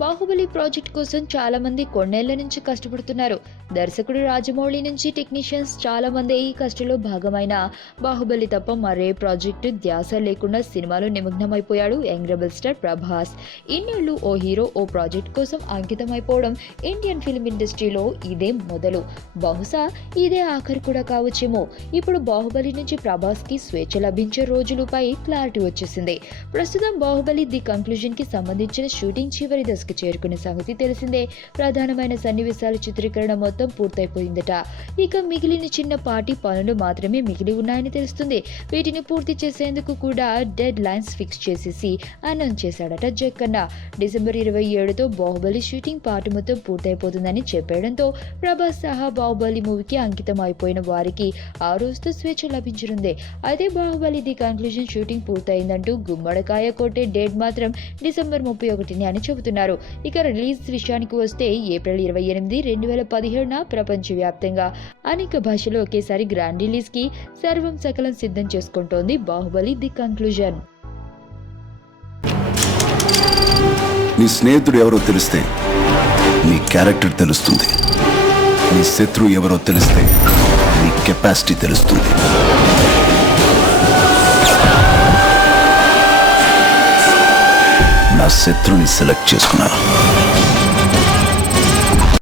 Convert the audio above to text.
Baahubali project కోసం చాలా మంది కొన్నేళ్ల నుంచి కష్టపడుతున్నారు. దర్శకుడు రాజమౌళి నుంచి టెక్నీషియన్స్ చాలా మంది ఈ కష్టంలో భాగమైన బాహుబలి తప్ప మరే ప్రాజెక్టు ధ్యాస లేకుండా సినిమాలో నిమగ్నమైపోయాడు యంగ్ రెబల్ స్టార్ ప్రభాస్. ఇన్నేళ్లు ఓ హీరో ఓ ప్రాజెక్ట్ కోసం అంకితమైపోవడం ఇండియన్ ఫిల్మ్ ఇండస్ట్రీలో ఇదే మొదలు. బహుశా ఇదే ఆఖరి కూడా కావచ్చేమో. ఇప్పుడు బాహుబలి నుంచి ప్రభాస్ కి స్వేచ్ఛ లభించే రోజులపై క్లారిటీ వచ్చేసింది. ప్రస్తుతం బాహుబలి ది కంక్లూజన్ కి సంబంధించిన షూటింగ్ చివరి దశకు చేరుకునే సంగతి తెలిసిందే. ప్రధానమైన సన్నివేశాల చిత్రీకరణ మొత్తం పూర్తయిపోయిందట. ఇక మిగిలిన చిన్నపాటి పనులు మాత్రమే మిగిలి ఉన్నాయని తెలుస్తుంది. వీటిని పూర్తి చేసేందుకు కూడా డెడ్ లైన్స్ ఫిక్స్ చేసేసి అనౌన్స్ చేశాడట జక్కన్న. డిసెంబర్ 27తో బాహుబలి షూటింగ్ పార్ట్ మొత్తం పూర్తయిపోతుందని చెప్పడంతో ప్రభాస్ సహా బాహుబలి మూవీకి అంకితం అయిపోయిన వారికి ఆ రోజుతో స్వేచ్ఛ లభించనుంది. అయితే బాహుబలి ది కంక్లూజన్ షూటింగ్ పూర్తయిందంటూ గుమ్మడికాయ కొట్టే డేట్ మాత్రం డిసెంబర్ 31 అని చెబుతున్నారు. ఇక రిలీజ్ విషయానికి వస్తే ఏప్రిల్ 28, 2017న ప్రపంచవ్యాప్తంగా అనేక భాషలో ఒకేసారి గ్రాండ్ రిలీజ్ కి సర్వం సకలం సిద్ధం చేసుకుంటోంది బాహుబలి ది కంక్లూజన్. నీ స్నేహితుడు ఎవరో తెలిస్తే నీ క్యారెక్టర్ తెలుస్తుంది. నీ శత్రువు ఎవరో తెలిస్తే నీ కెపాసిటీ తెలుస్తుంది. నా శత్రుని సెలెక్ట్ చేసుకున్నాను.